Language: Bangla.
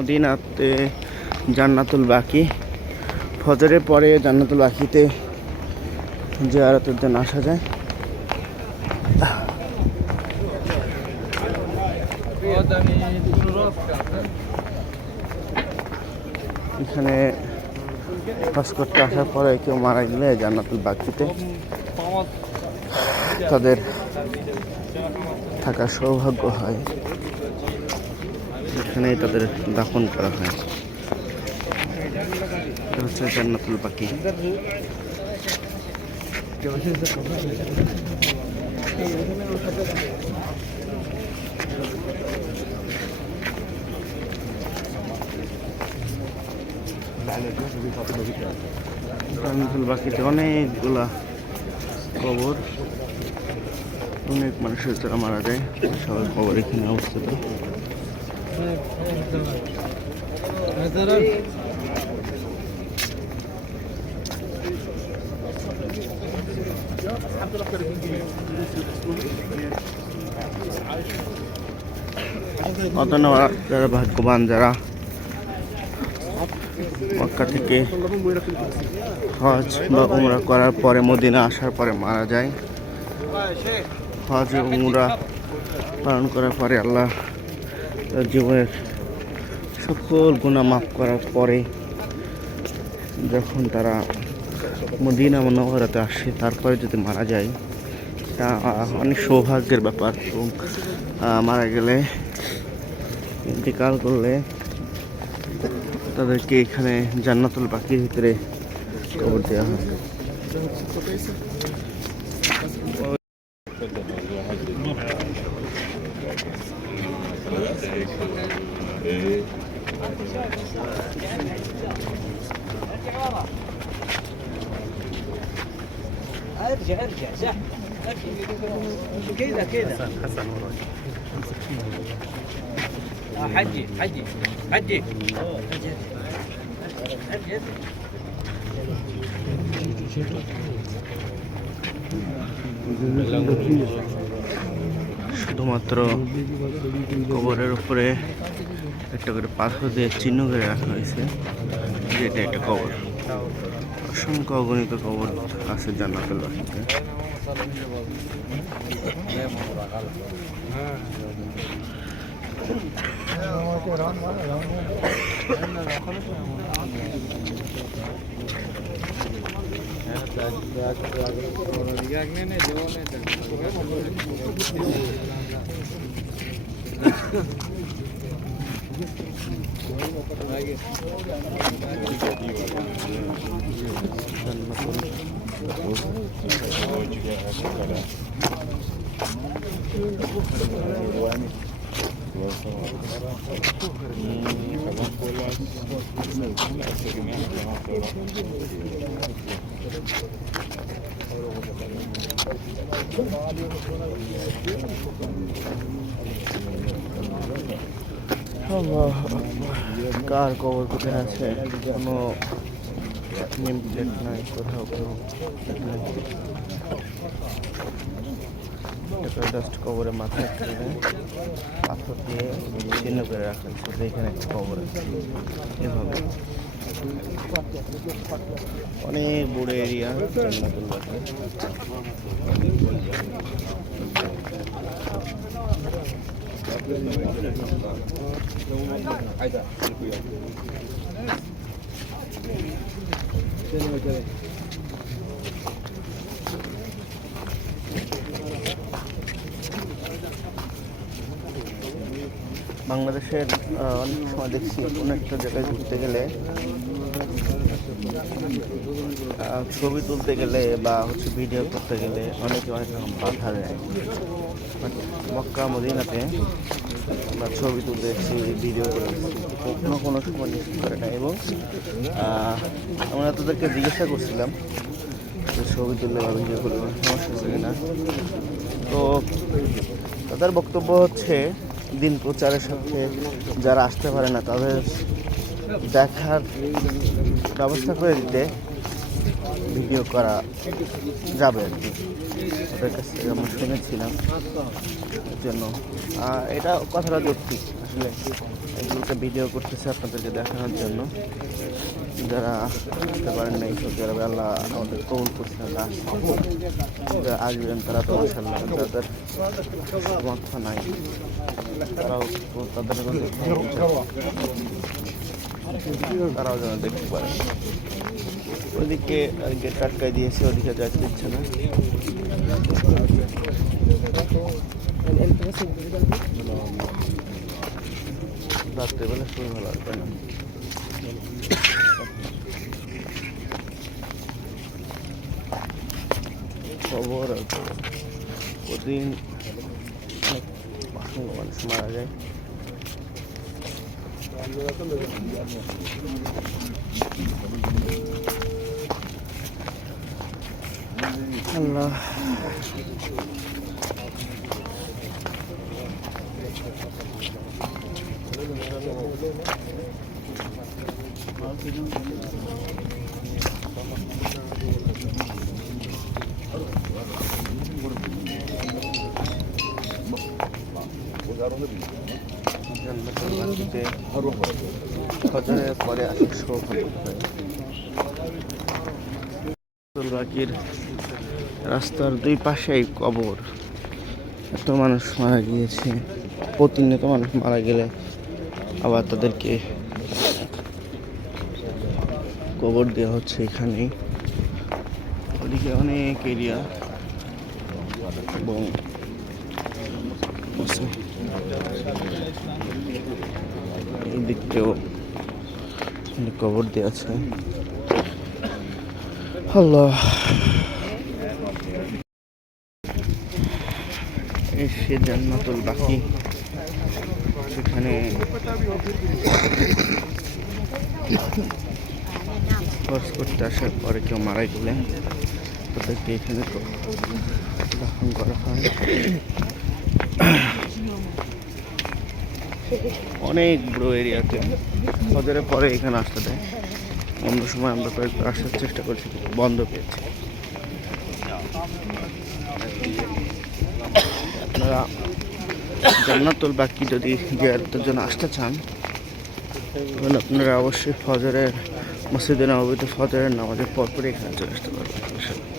মদিনাতে জান্নাতুল বাকি। ফজরের পরে জান্নাতুল বাকিতে জিয়ারতের জন্য আসা যায়। এখানে হজ করতে আসার পরে কেউ মারা গেলে জান্নাতুল বাকিতে। তাদের থাকার সৌভাগ্য হয়। এখানে তাদের দাফন করা হয়। এটা হচ্ছে জান্নাতুল পাখি জান্নাতুল বাকিতে অনেকগুলা কবর। অনেক মানুষের যারা মারা যায়। সবার কবর এখানে অবস্থিত। অতন্য যারা ভাগ্যবান, যারা মক্কা থেকে হজ বা উমরা করার পরে, মদিনা আসার পরে মারা যায়। হজ উমরা পালন করার পরে আল্লাহ তার জীবনের সকল গুণা মাফ করার পরে যখন তারা মদিনা মনোহরাতে আসে, তারপরে যদি মারা যায় তা অনেক সৌভাগ্যের ব্যাপার। এবং মারা গেলে ইন্তেকাল করলে তাদেরকে এখানে জান্নাতুল পাখির ভিতরে কবর দেওয়া হয় ارجع ارجع صح كذا كذا آه، حجي حجي حجي حجي শুধুমাত্র কবরের উপরে একটা করে পাথর দিয়ে চিহ্ন করে রাখা হয়েছে যে এটা একটা কবর অসংখ্য অগণিত কবর আছে জান্নাতুল বাকিতে আল্লাহ কার কবর কোথায় আছে কোনো নেম প্লেট নাই কোথাও কোনো জাস্ট কবরে মাথায় ফেলে পাথর দিয়ে চিহ্ন করে রাখা হয়েছে যে এখানে একটা কবর আছে এভাবে অনেক বড় এরিয়া বাকি বাংলাদেশের অনেক সময় দেখছি কোনো একটা জায়গায় ঘুরতে গেলে ছবি তুলতে গেলে বা হচ্ছে ভিডিও করতে গেলে অনেকে অনেক রকম বাধা দেয়। মক্কা, মদিনাতে আমরা ছবি তুলতে এসেছি ভিডিও করে। কখনো কোনো সময় নিষেধ করে না। এবং আমরা তাদেরকে জিজ্ঞাসা করছিলাম ছবি তুললে বা ভিডিও করলে সমস্যা আছে কিনা। তো তাদের বক্তব্য হচ্ছে, দিন প্রচারের সাথে যারা আসতে পারে না, তাদের দেখার ব্যবস্থা করে দিতে ভিডিও করা যাবে আর কি। ওদের কাছ থেকে আমরা শুনেছিলাম। জন্য। এটা কথাটা যৌক্তিক আসলে এগুলোতে ভিডিও করতেছে আপনাদেরকে দেখানোর জন্য। যারা আসতে পারেন না এই সৌদি আরবে আল্লাহ আমাদের কবুল করছে না যারা আসবেন তারা তো মাসাল্লাহ যাদের সামর্থ্য নাই। তারাও তাদের তারাও যেন দেখতে পারে। ওইদিকে গেট আটকাই দিয়েছে, ওদিকে যাইতে দিচ্ছে না। রাত্রেবেলা খুবই ভালো লাগবে না খবর আর খবর। প্রতিদিন অনেক অসংখ্য মানুষ মারা যায় আল্লাহ রাস্তার দুই পাশেই কবর। এত মানুষ মারা গিয়েছে। প্রতিনিয়ত মানুষ মারা গেলে আবার তাদেরকে কবর দেওয়া হচ্ছে এখানেই। ওদিকে অনেক এরিয়া এবং এই দিকটাও কবর দেওয়া আছে। আল্লাহ। সে জান্নাতুল বাকি। সেখানে খরচ করতে আসার পরে কেউ মারা গেলে তাদেরকে এখানে দাফন করা হয়। অনেক বড় এরিয়াতে ফজরের পরে এখানে আসতে দেয়। অন্য সময় আমরা কয়েকবার আসার চেষ্টা করছি বন্ধ পেয়েছি। আপনারা জান্নাতুল বাকি যদি জিয়ারতের জন্য আসতে চান, তাহলে আপনারা অবশ্যই ফজরের মসজিদে নবীতে ফজরের নামাজের পরপরই এখানে চলে আসতে ইনশাআল্লাহ।